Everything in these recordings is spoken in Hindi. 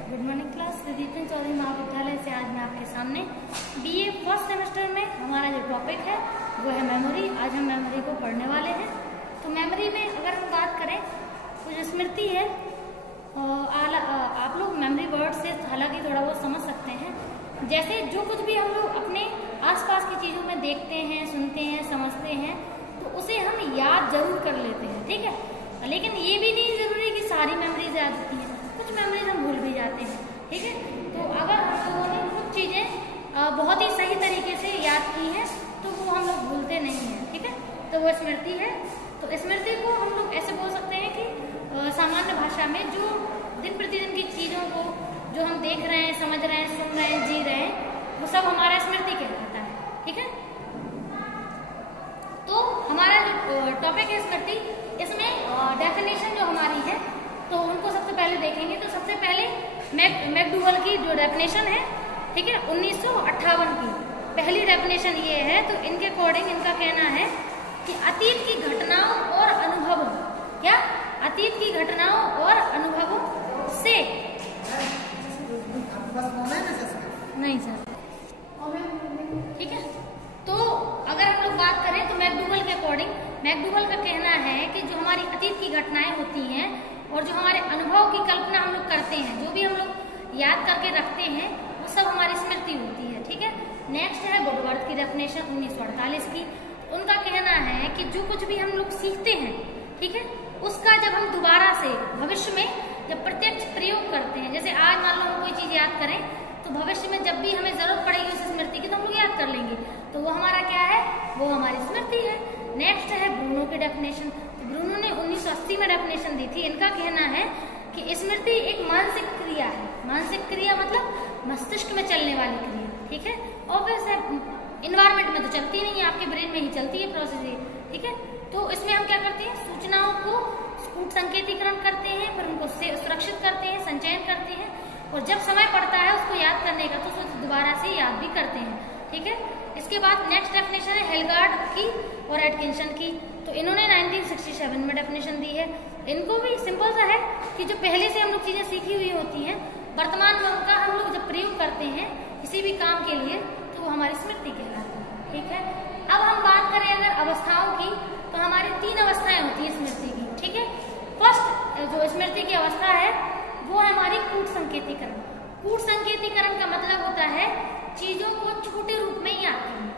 Good morning class. Deepan Chaudhary Mahavidyalaya से आज मैं आपके सामने बीए फर्स्ट सेमेस्टर में हमारा जो टॉपिक है वो है मेमोरी। आज हम मेमोरी को पढ़ने वाले हैं। तो मेमोरी में अगर हम बात करें तो जो स्मृति है, आप लोग मेमोरी वर्ड से हालांकि थोड़ा बहुत समझ सकते हैं। जैसे जो कुछ भी हम लोग अपने आसपास की चीज़ों में देखते हैं, सुनते हैं, समझते हैं, तो उसे हम याद जरूर कर लेते हैं, ठीक है। लेकिन ये भी नहीं जरूरी कि सारी मेमोरीज याद होती हैं, कुछ मेमोरीज हम भूल भी जाते हैं, ठीक है। तो अगर हम लोगों ने कुछ चीज़ें बहुत ही सही तरीके से याद की हैं तो वो हम लोग भूलते नहीं हैं, ठीक है। तो वो स्मृति है। तो स्मृति को हम लोग ऐसे बोल सकते हैं कि सामान्य भाषा में जो दिन प्रतिदिन की चीज़ों को जो हम देख रहे हैं, समझ रहे हैं, सुन रहे हैं, जी रहे हैं, वो सब हमारा स्मृति कहलाता है, ठीक है। तो हमारा जो टॉपिक है स्मृति, इसमें डेफिनेशन जो हमारी है तो उनको सबसे पहले देखेंगे। तो सबसे पहले मैकडूगल की जो डेफिनेशन है, ठीक है, 1958 की पहली डेफिनेशन ये है। तो इनके अकॉर्डिंग इनका कहना है कि अतीत की घटनाओं और अनुभवों, क्या अतीत की घटनाओं और अनुभवों से, नहीं सर, ठीक है। तो अगर हम लोग बात करें तो मैकडूगल के अकॉर्डिंग, मैकडूगल का कहना है कि जो हमारी अतीत की घटनाएं होती हैं और जो हमारे अनुभव की कल्पना हम लोग करते हैं, जो भी हम लोग याद करके रखते हैं, वो सब हमारी स्मृति होती है, ठीक है। नेक्स्ट है वुडवर्थ की डेफिनेशन 1948 की। उनका कहना है कि जो कुछ भी हम लोग सीखते हैं, ठीक है, उसका जब हम दोबारा से भविष्य में जब प्रत्यक्ष प्रयोग करते हैं, जैसे आज मान लो हम कोई चीज याद करें तो भविष्य में जब भी हमें जरूरत पड़ेगी उस स्मृति की तो हम लोग याद कर लेंगे, तो वो हमारा क्या है, वो हमारी स्मृति है। नेक्स्ट है ब्रूनो की डेफिनेशन। ब्रूनो ने 1980 में डेफिनेशन दी थी। इनका कहना है कि स्मृति एक मानसिक क्रिया है। मानसिक क्रिया मतलब मस्तिष्क में चलने वाली क्रिया, ठीक है। ऑब्वियस है, इन्वायरमेंट में तो चलती नहीं है, आपके ब्रेन में ही चलती है प्रोसेस ये, ठीक है। तो इसमें हम क्या करते हैं, सूचनाओं को कूट संकेतीकरण करते हैं, फिर उनको सुरक्षित करते हैं, संचयन करते हैं, और जब समय पड़ता है उसको याद करने का तो उसको दोबारा से याद भी करते हैं, ठीक है। इसके बाद नेक्स्ट डेफिनेशन है हेलगार्ड की और एटकिंसन की। तो इन्होंने 1967 में डेफिनेशन दी है। इनको भी सिंपल सा है कि जो पहले से हम लोग चीजें सीखी हुई होती हैं, वर्तमान में उनका हम लोग जब प्रयोग करते हैं किसी भी काम के लिए तो वो हमारी स्मृति कहलाती है, ठीक है। अब हम बात करें अगर अवस्थाओं की, तो हमारी 3 अवस्थाएं होती है स्मृति की, ठीक है। फर्स्ट जो स्मृति की अवस्था है वो है हमारी कूट संकेतीकरण। कूट संकेतीकरण का मतलब होता है चीजों को छोटे रूप में याद करना,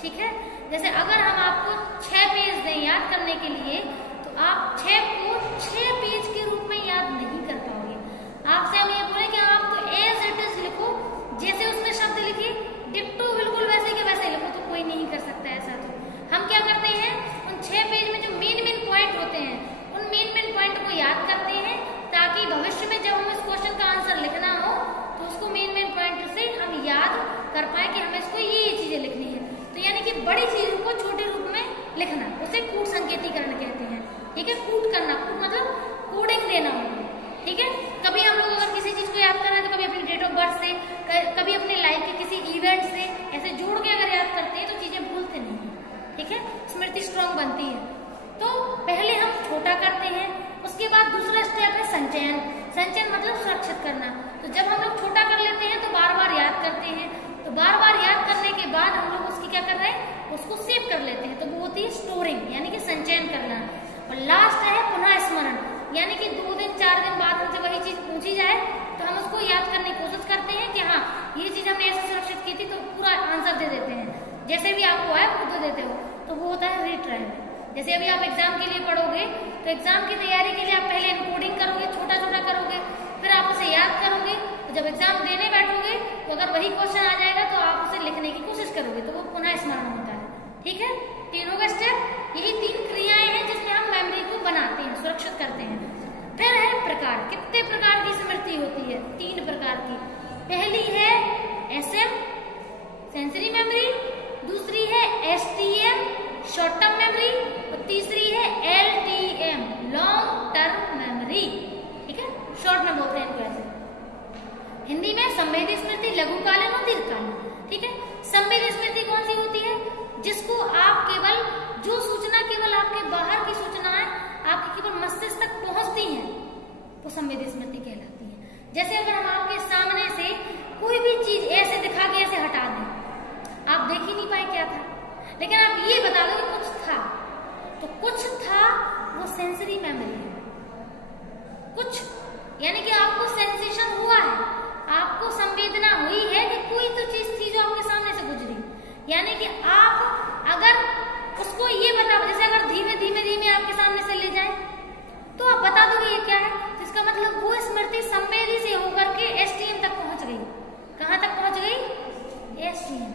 ठीक है। जैसे अगर हम आपको 6 पेज दें याद करने के लिए तो आप 6 को 6 पेज के रूप में याद नहीं कर पाओगे। आपसे हम ये बोले कि आप तो एज इट इज लिखो, जैसे उसमें शब्द लिखिए डिट्टो बिल्कुल वैसे के वैसे लिखो, तो कोई नहीं कर सकता ऐसा। तो हम क्या करते हैं, उन 6 पेज में जो मेन पॉइंट होते हैं उन मेन पॉइंट को याद करते हैं, ताकि भविष्य में जब हमें इस क्वेश्चन का आंसर लिखना हो तो उसको मेन पॉइंट से हम याद कर पाए कि हमें इसको ये चीजें लिखनी है। तो यानी कि बड़ी चीजों को छोटे रूप में लिखना, उसे कूट संकेतीकरण कहते हैं, ठीक है। कूट करना, कूट मतलब कोडिंग देना होगा, ठीक है। कभी हम लोग अगर किसी चीज को याद करना है तो कभी अपनी डेट ऑफ बर्थ से, कभी अपने लाइफ के किसी इवेंट से ऐसे जोड़ के अगर याद करते हैं तो चीजें भूलते नहीं है, ठीक है। स्मृति स्ट्रांग बनती है। तो पहले हम छोटा करते हैं, उसके बाद दूसरा स्टेप है संचयन। संचयन मतलब सुरक्षित करना। तो जब हम लोग छोटा कर लेते हैं तो बार बार याद करते हैं, तो बार बार याद करने के बाद हम लोग उसकी क्या कर रहे हैं, उसको सेव कर लेते हैं, तो वो होती है स्टोरिंग, यानी कि संचयन करना। और लास्ट है पुनः स्मरण, यानी कि 2 दिन 4 दिन बाद हमसे वही चीज पूछी जाए तो हम उसको याद करने की कोशिश करते हैं कि हाँ ये चीज हमने ऐसे सुरक्षित की थी, तो पूरा आंसर दे देते हैं, जैसे भी आपको आए वो दे देते हो, तो वो होता है रीट्राइव। जैसे अभी आप एग्जाम के लिए पढ़ोगे तो एग्जाम की तैयारी के लिए आप पहले एनकोडिंग करोगे, छोटा छोटा करोगे, फिर आप उसे याद करोगे, तो जब एग्जाम देने बैठोगे तो अगर वही क्वेश्चन आ जाएगा तो आप उसे लिखने की कोशिश करोगे, तो वो पुनः स्मरण होता है, ठीक है। तीनों का स्टेप, यही 3 क्रियाएं हैं जिसमें हम मेमोरी को बनाते हैं, सुरक्षित करते हैं। फिर है प्रकार, कितने प्रकार की स्मृति होती है, 3 प्रकार की। पहली है SM सेंसरी मेमोरी, दूसरी है STM शॉर्ट टर्म मेमोरी, और तीसरी है LTM लॉन्ग टर्म मेमोरी, ठीक है। शॉर्ट में बोलते हैं इनको ऐसे। हिंदी में संवेदी स्मृति, लघुकालीन और दीर्घकालीन, ठीक है। संवेदी स्मृति कौन सी होती है, जिसको आप केवल जो सूचना केवल आपके बाहर की सूचनाएं आपके केवल मस्तिष्क तक पहुंचती हैं वो संवेदी स्मृति कहलाती है। जैसे अगर हम आपके सामने से कोई भी चीज ऐसे दिखा के ऐसे हटा दें, आप देख ही नहीं पाए क्या था, लेकिन आप ये बता दो कि कुछ था, तो कुछ था वो सेंसरी मेमोरी है। कुछ यानी कि आपको सेंसेशन हुआ है, आपको संवेदना हुई है कि कोई तो चीज थी जो आपके सामने से गुजरी, यानी कि आप अगर उसको ये बता, जैसे अगर धीमे धीमे धीमे आपके सामने से ले जाए तो आप बता दोगे ये क्या है, तो इसका मतलब वो स्मृति संवेदी से होकर के एसटीएम तक पहुंच गई। कहां तक पहुंच गई? एसटीएम।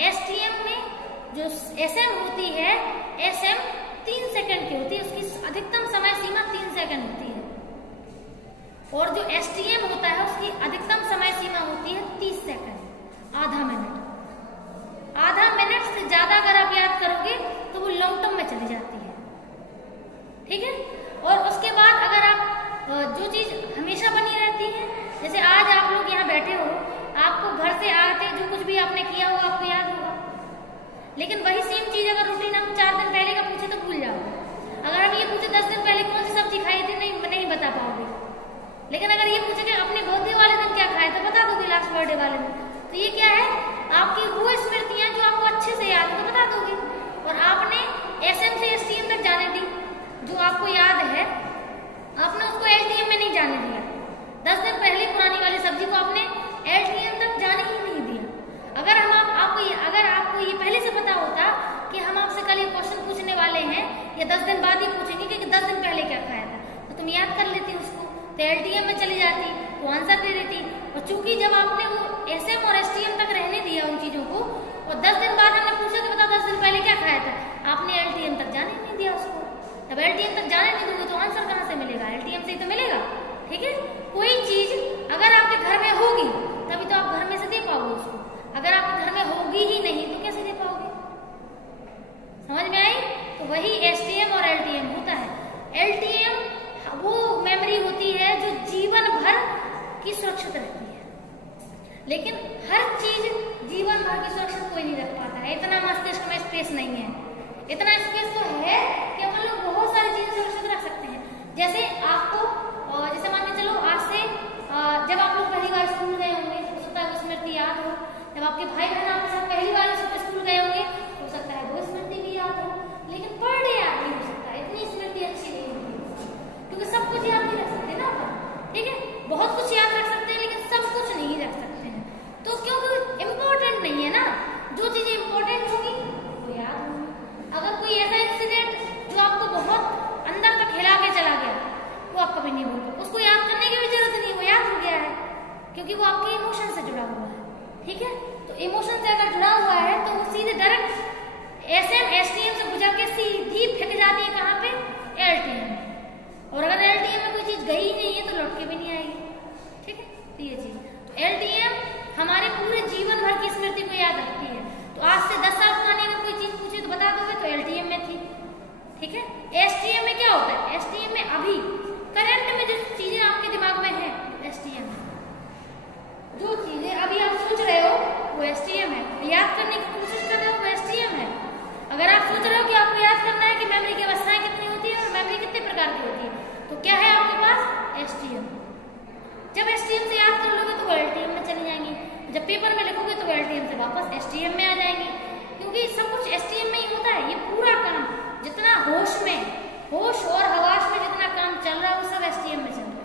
एसटीएम में जो एसएम होती है, एसएम 3 सेकंड की होती है, उसकी अधिकतम समय सीमा 3 सेकंड होती है, और जो एसटीएम होता है उसकी अधिकतम समय सीमा होती है 30 सेकंड, आधा मिनट। आधा मिनट से ज्यादा अगर आप याद करोगे तो वो लॉन्ग टर्म में चली जाती है, ठीक है। और उसके बाद अगर आप जो चीज हमेशा बनी रहती है, जैसे आज आप लोग यहाँ बैठे हो, आपको घर से आते जो कुछ भी आपने किया होगा आपको याद होगा, लेकिन वही सेम चीज अगर रूटीन हम 4 दिन पहले का पूछे तो भूल जाओगे। अगर हम ये पूछे 10 दिन पहले कौन सी सब्जी खाई थी, नहीं बता पाओगे। लेकिन अगर ये पूछे कि अपने बर्थडे वाले दिन क्या खाए तो बता दोगे, लास्ट बर्थडे वाले दिन। तो ये क्या है, आपकी वो स्मृतियां जो आपको अच्छे से याद है तो बता दोगे। और आपने एसएम से एसटीएम तक जाने दी, जो आपको याद है, आपने उसको एलटीएम में नहीं जाने दिया। 10 दिन पहले पुरानी वाली सब्जी को आपने एलटीएम तक जाने ही नहीं दिया। अगर आपको ये पहले से पता होता कि हम आपसे कल ये क्वेश्चन पूछने वाले हैं या 10 दिन बाद ही पूछेंगे कि 10 दिन पहले क्या खाया था, तो तुम याद कर लेती उसको, तो एलटीएम में चली जाती, वो आंसर दे देती। और चूंकि जब आपने वो एसएम और एसटीएम तक रहने दिया उन चीजों को, और 10 दिन बाद हमने पूछा कि बताओ 10 दिन पहले क्या खाया था, आपने एलटीएम तक जाने नहीं दिया उसको। जब एलटीएम तक जाने नहीं दोगे तो आंसर कहां से मिलेगा? एलटीएम से ही तो मिलेगा, ठीक है। कोई चीज अगर आपके घर में होगी तभी तो आप घर में से दे पाओगे उसको, अगर आपके घर में होगी ही नहीं तो कैसे दे पाओगे? समझ में आई? तो वही एसटीएम और एलटीएम होता है। एलटीएम वो मेमोरी होती है जो जीवन भर की सुरक्षित रहती है, लेकिन हर चीज जीवन भर की सुरक्षित कोई नहीं रख पाता है। इतना मस्तिष्क में स्पेस नहीं है, इतना स्पेस तो है कि अपन लोग बहुत सारी चीजें सुरक्षित रख सकते हैं। जैसे आपको, जैसे मान के चलो आज से जब आप लोग पहली बार स्कूल गए होंगे हो सकता है वो स्मृति याद हो, जब आपके भाई बहन आपके साथ पहली बार स्कूल गए होंगे हो सकता है वो स्मृति भी याद हो, लेकिन पर डे याद नहीं हो सकता, इतनी स्मृति अच्छी नहीं होती, क्योंकि सब कुछ याद नहीं रख सकते ना अपन, ठीक है। बहुत कुछ याद रख सकते हैं लेकिन सब कुछ नहीं रख सकते हैं, तो क्योंकि इम्पोर्टेंट नहीं है ना। जो चीजें इम्पोर्टेंट होगी वो याद होगी। अगर कोई ऐसा इंसिडेंट जो आपको बहुत अंदर तक हिला के चला गया वो आप कभी नहीं भूल पाओगे, उसको याद करने की भी जरूरत नहीं, वो याद हो गया है क्योंकि वो आपके इमोशन से जुड़ा हुआ है, ठीक है। तो इमोशन से अगर जुड़ा हुआ है तो वो सीधे डायरेक्ट एसएम एसटीएम से गुजर के सीधी फेंक जाती है कहाँ पे? एलटीएम। और अगर एलटीएम में कोई चीज गई ही नहीं है तो लौट के भी नहीं आएगी, ठीक है। तो ये चीज, तो एलटीएम हमारे पूरे जीवन भर की स्मृति को याद रखती है। तो आज से 10 साल पुरानी अगर कोई चीज पूछे तो बता दोगे तो एलटीएम में थी, ठीक है। एसटीएम में क्या होता है? एसटीएम में अभी करंट में जो चीजें आपके दिमाग में है एसटीएम है, जो चीजें अभी आप सोच रहे हो वो एसटीएम है, याद करने की कोशिश कर रहे हो वो एसटीएम है। अगर आप सोच रहे हो कि आपको याद करना है कि मेमोरी की अवस्थाएं कितनी होती है और मेमोरी कितने प्रकार की होती है, तो क्या है आपके पास? एसटीएम। जब एसटीएम से याद कर लोगे तो वो एलटीएम में चली जाएंगी, जब पेपर में लिखोगे तो वो एलटीएम से वापस एसटीएम में आ जाएंगी, क्योंकि सब कुछ एसटीएम में ही होता है। ये पूरा काम जितना होश और हवास में जितना काम चल रहा है वो सब एसटीएम में चल रहा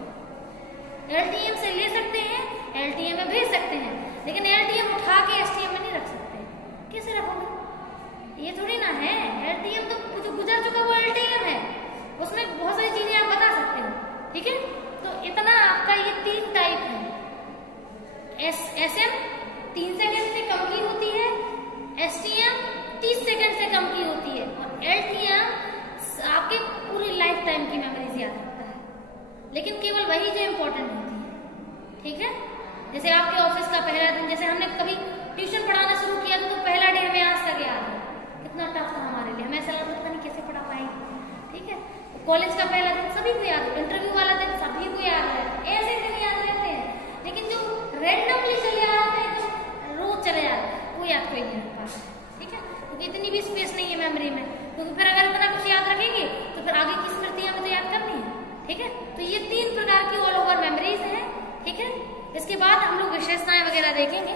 है। एलटीएम से ले सकते हैं, एलटीएम में भेज सकते हैं, लेकिन एलटीएम उठा के एसटीएम में नहीं रख सकते। कैसे रखोगे? ये थोड़ी ना है। एलटीएम तो जो गुजर चुका वो एलटीएम है, उसमें बहुत सारी चीजें आप बता सकते हो, ठीक है। तो इतना आपका ये 3 टाइप है। एसएम 3 सेकंड से कम की होती है, एसटीएम 30 सेकंड से कम की होती है, और एलटीएम आपके पूरी लाइफ टाइम की मेमोरीज याद रखता है, लेकिन केवल वही जो इम्पोर्टेंट होती है, ठीक है। जैसे आपके ऑफिस का पहला दिन, जैसे हमने कभी ट्यूशन पढ़ाना शुरू किया तो पहला डे हमें आज तक याद है, कितना टफ था हमारे लिए, हमें ऐसा लगता था नहीं कैसे पढ़ा पाएंगे, ठीक है। कॉलेज का पहला दिन सभी को याद है, इंटरव्यू वाला दिन सभी को याद है, ऐसे दिन याद रहते हैं, लेकिन जो रैंडमली चले आते हैं जो रोज चले जाते हैं वो याद कोई नहीं रख पाता, ठीक है, क्योंकि इतनी भी स्पेस नहीं है मेमोरी में, क्योंकि फिर अगर इतना कुछ याद रखेंगे तो फिर आगे की स्मृतियां हमें तो याद करनी है, ठीक है। तो ये 3 प्रकार की ऑल ओवर मेमोरीज हैं इसके बाद हम लोग विशेषताएं वगैरह देखेंगे।